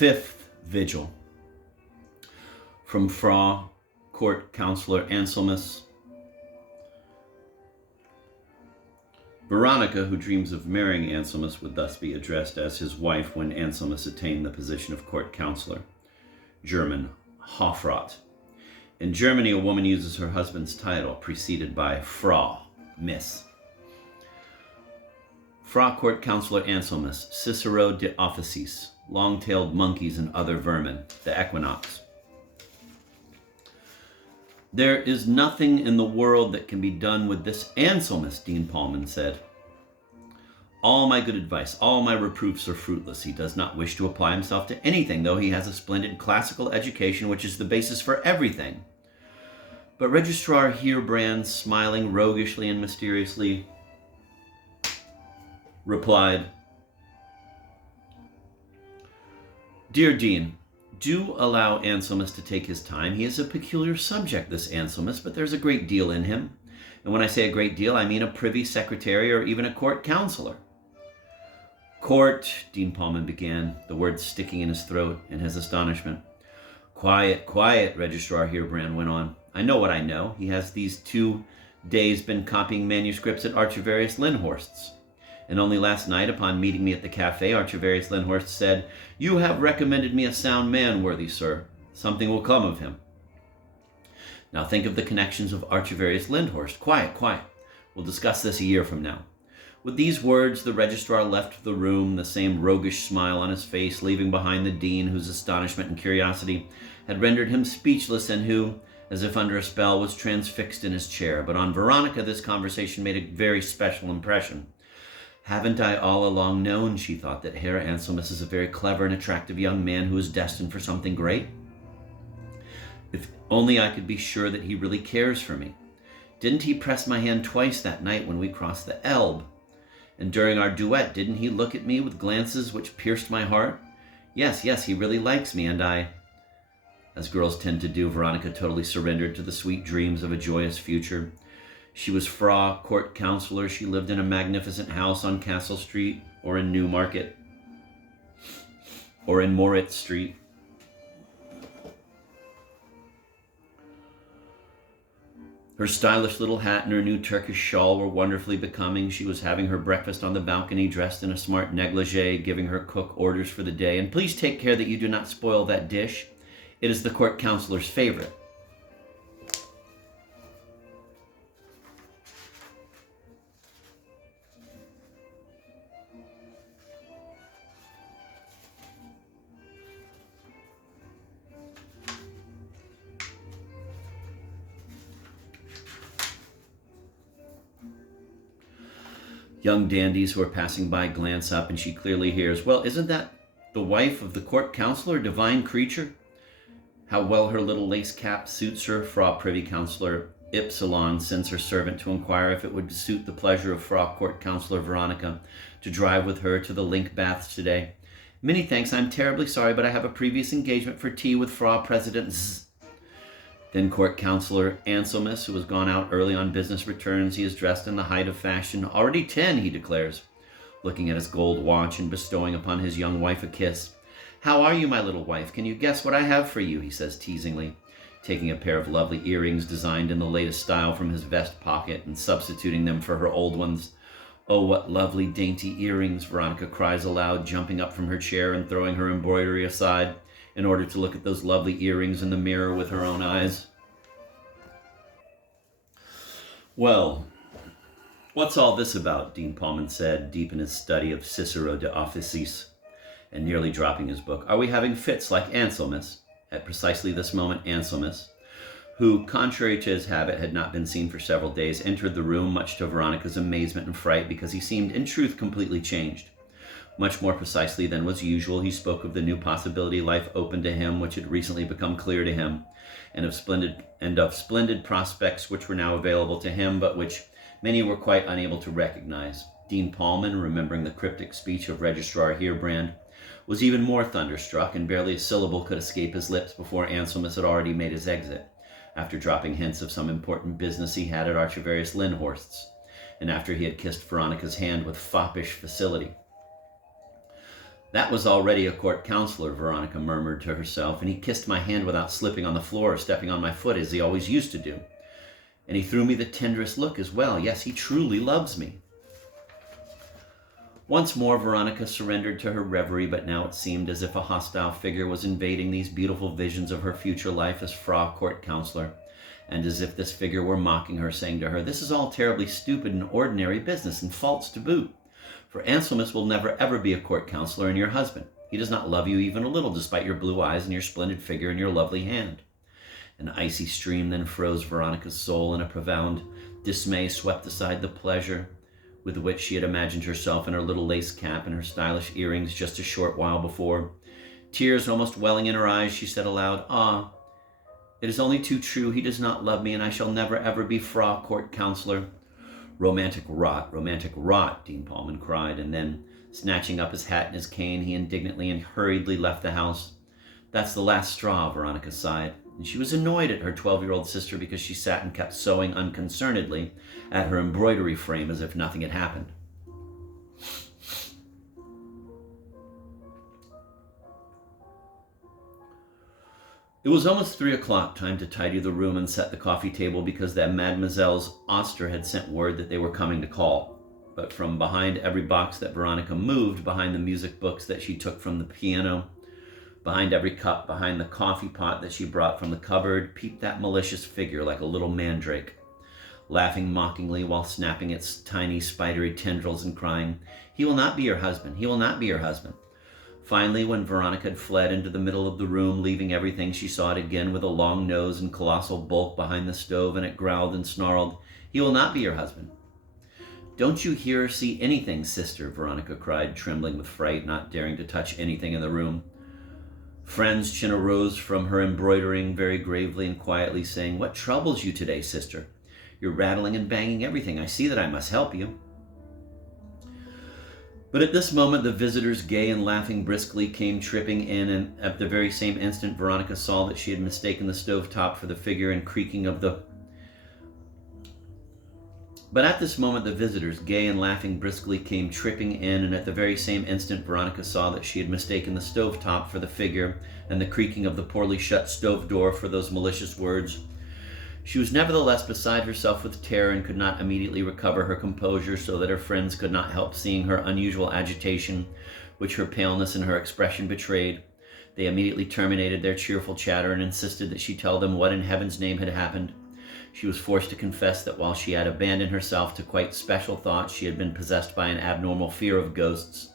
Fifth Vigil. From Frau Court Counselor Anselmus. Veronica, who dreams of marrying Anselmus, would thus be addressed as his wife when Anselmus attained the position of court counselor. German, Hofrat. In Germany, a woman uses her husband's title, preceded by Frau, Miss. Frau Court Counselor Anselmus, Cicero de Officis, long-tailed monkeys and other vermin, the equinox. There is nothing in the world that can be done with this Anselmus, Dean Paulman said. All my good advice, all my reproofs are fruitless. He does not wish to apply himself to anything, though he has a splendid classical education, which is the basis for everything. But Registrar Heerbrand, smiling roguishly and mysteriously, replied, Dear Dean, do allow Anselmus to take his time. He is a peculiar subject, this Anselmus, but there's a great deal in him. And when I say a great deal, I mean a privy secretary or even a court counselor. Court, Dean Paulman began, the words sticking in his throat in his astonishment. Quiet, quiet, Registrar Heerbrand went on. I know what I know. He has these 2 days been copying manuscripts at Archivarius Lindhorst's. And only last night, upon meeting me at the cafe, Archivarius Lindhorst said, You have recommended me a sound man, worthy sir. Something will come of him. Now think of the connections of Archivarius Lindhorst. Quiet, quiet. We'll discuss this a year from now. With these words, the registrar left the room, the same roguish smile on his face, leaving behind the dean, whose astonishment and curiosity had rendered him speechless and who, as if under a spell, was transfixed in his chair. But on Veronica, this conversation made a very special impression. Haven't I all along known, she thought, that Herr Anselmus is a very clever and attractive young man who is destined for something great? If only I could be sure that he really cares for me. Didn't he press my hand twice that night when we crossed the Elbe? And during our duet, didn't he look at me with glances which pierced my heart? Yes, he really likes me, and I... As girls tend to do, Veronica totally surrendered to the sweet dreams of a joyous future. She was Frau Court Counselor. She lived in a magnificent house on Castle Street, or in Newmarket, or in Moritz Street. Her stylish little hat and her new Turkish shawl were wonderfully becoming. She was having her breakfast on the balcony, dressed in a smart negligee, giving her cook orders for the day. And please take care that you do not spoil that dish. It is the court counselor's favorite. Young dandies who are passing by glance up, and she clearly hears, Well, isn't that the wife of the court counselor, divine creature? How well her little lace cap suits her. Frau Privy Counselor Ypsilon sends her servant to inquire if it would suit the pleasure of Frau Court Counselor Veronica to drive with her to the Link Baths today. Many thanks. I'm terribly sorry, but I have a previous engagement for tea with Frau President Z. Then Court Counselor Anselmus, who has gone out early on business, returns. He is dressed in the height of fashion. Already 10, he declares, looking at his gold watch and bestowing upon his young wife a kiss. How are you, my little wife? Can you guess what I have for you? He says teasingly, taking a pair of lovely earrings designed in the latest style from his vest pocket and substituting them for her old ones. Oh, what lovely dainty earrings, Veronica cries aloud, jumping up from her chair and throwing her embroidery aside in order to look at those lovely earrings in the mirror with her own eyes. Well, what's all this about? Dean Paulman said, deep in his study of Cicero de Officis, and nearly dropping his book. Are we having fits like Anselmus? At precisely this moment, Anselmus, who, contrary to his habit, had not been seen for several days, entered the room, much to Veronica's amazement and fright, because he seemed, in truth, completely changed. Much more precisely than was usual, he spoke of the new possibility life opened to him, which had recently become clear to him, and of splendid prospects which were now available to him, but which many were quite unable to recognize. Dean Paulman, remembering the cryptic speech of Registrar Heerbrand, was even more thunderstruck, and barely a syllable could escape his lips before Anselmus had already made his exit, after dropping hints of some important business he had at Archivarius Lindhorst's, and after he had kissed Veronica's hand with foppish facility. That was already a court counselor, Veronica murmured to herself, and he kissed my hand without slipping on the floor or stepping on my foot as he always used to do. And he threw me the tenderest look as well. Yes, he truly loves me. Once more, Veronica surrendered to her reverie, but now it seemed as if a hostile figure was invading these beautiful visions of her future life as Frau Court Counselor, and as if this figure were mocking her, saying to her, "This is all terribly stupid and ordinary business, and false to boot. For Anselmus will never ever be a court counselor and your husband. He does not love you even a little, despite your blue eyes and your splendid figure and your lovely hand." An icy stream then froze Veronica's soul, and a profound dismay swept aside the pleasure with which she had imagined herself in her little lace cap and her stylish earrings just a short while before. Tears almost welling in her eyes, she said aloud, "Ah, it is only too true. He does not love me, and I shall never ever be Frau Court Counselor." Romantic rot, Dean Paulman cried, and then, snatching up his hat and his cane, he indignantly and hurriedly left the house. "That's the last straw," Veronica sighed, and she was annoyed at her 12-year-old sister because she sat and kept sewing unconcernedly at her embroidery frame as if nothing had happened. It was almost 3 o'clock, time to tidy the room and set the coffee table, because the Mademoiselles Oster had sent word that they were coming to call. But from behind every box that Veronica moved, behind the music books that she took from the piano, behind every cup, behind the coffee pot that she brought from the cupboard, peeped that malicious figure like a little mandrake, laughing mockingly while snapping its tiny spidery tendrils and crying, "He will not be your husband. He will not be your husband." Finally, when Veronica had fled into the middle of the room, leaving everything, she saw it again with a long nose and colossal bulk behind the stove, and it growled and snarled, "He will not be your husband." "Don't you hear or see anything, sister?" Veronica cried, trembling with fright, not daring to touch anything in the room. Franzchen arose from her embroidering very gravely and quietly, saying, "What troubles you today, sister? You're rattling and banging everything. I see that I must help you." But at this moment the visitors, gay and laughing briskly, came tripping in, and at the very same instant Veronica saw that she had mistaken the stove top for the figure and creaking of the... But at this moment the visitors, gay and laughing briskly, came tripping in, and at the very same instant Veronica saw that she had mistaken the stove top for the figure and the creaking of the poorly shut stove door for those malicious words. She was nevertheless beside herself with terror, and could not immediately recover her composure, so that her friends could not help seeing her unusual agitation, which her paleness and her expression betrayed. They immediately terminated their cheerful chatter and insisted that she tell them what in heaven's name had happened. She was forced to confess that while she had abandoned herself to quite special thoughts, she had been possessed by an abnormal fear of ghosts,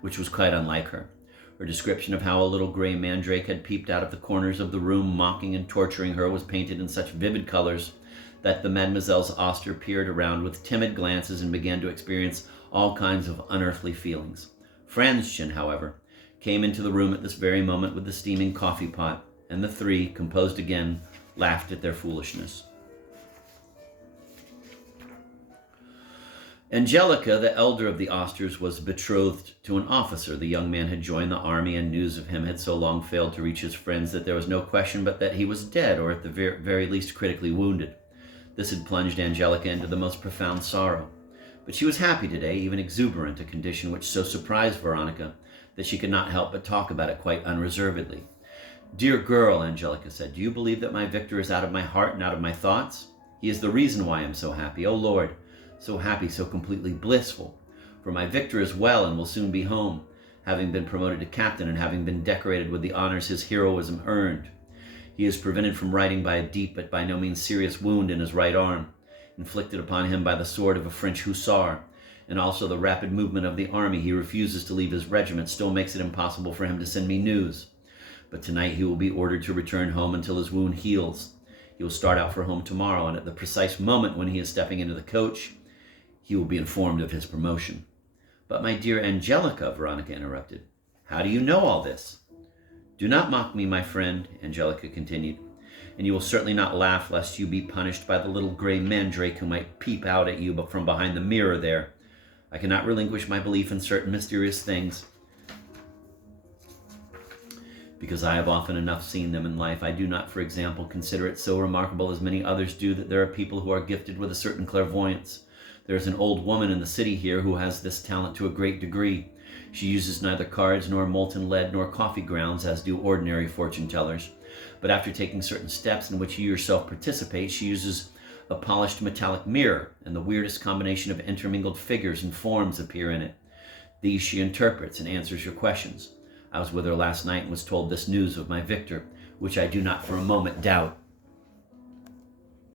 which was quite unlike her. Her description of how a little gray mandrake had peeped out of the corners of the room, mocking and torturing her, was painted in such vivid colors that the Mademoiselles Oster peered around with timid glances and began to experience all kinds of unearthly feelings. Franzchen, however, came into the room at this very moment with the steaming coffee pot, and the three, composed again, laughed at their foolishness. Angelica, the elder of the Osters, was betrothed to an officer. The young man had joined the army, and news of him had so long failed to reach his friends that there was no question but that he was dead, or at the very least critically wounded. This had plunged Angelica into the most profound sorrow. But she was happy today, even exuberant, a condition which so surprised Veronica that she could not help but talk about it quite unreservedly. "Dear girl," Angelica said, "do you believe that my Victor is out of my heart and out of my thoughts? He is the reason why I am so happy. Oh Lord, so happy, so completely blissful. For my Victor is well and will soon be home, having been promoted to captain and having been decorated with the honors his heroism earned. He is prevented from riding by a deep but by no means serious wound in his right arm, inflicted upon him by the sword of a French hussar, and also the rapid movement of the army. He refuses to leave his regiment, still makes it impossible for him to send me news. But tonight he will be ordered to return home until his wound heals. He will start out for home tomorrow, and at the precise moment when he is stepping into the coach, he will be informed of his promotion." "But my dear Angelica," Veronica interrupted, "how do you know all this?" "Do not mock me, my friend," Angelica continued, "and you will certainly not laugh lest you be punished by the little gray mandrake who might peep out at you from behind the mirror there. I cannot relinquish my belief in certain mysterious things, because I have often enough seen them in life. I do not, for example, consider it so remarkable as many others do that there are people who are gifted with a certain clairvoyance. There's an old woman in the city here who has this talent to a great degree. She uses neither cards nor molten lead nor coffee grounds as do ordinary fortune tellers. But after taking certain steps in which you yourself participate, she uses a polished metallic mirror, and the weirdest combination of intermingled figures and forms appear in it. These she interprets and answers your questions. I was with her last night and was told this news of my Victor, which I do not for a moment doubt.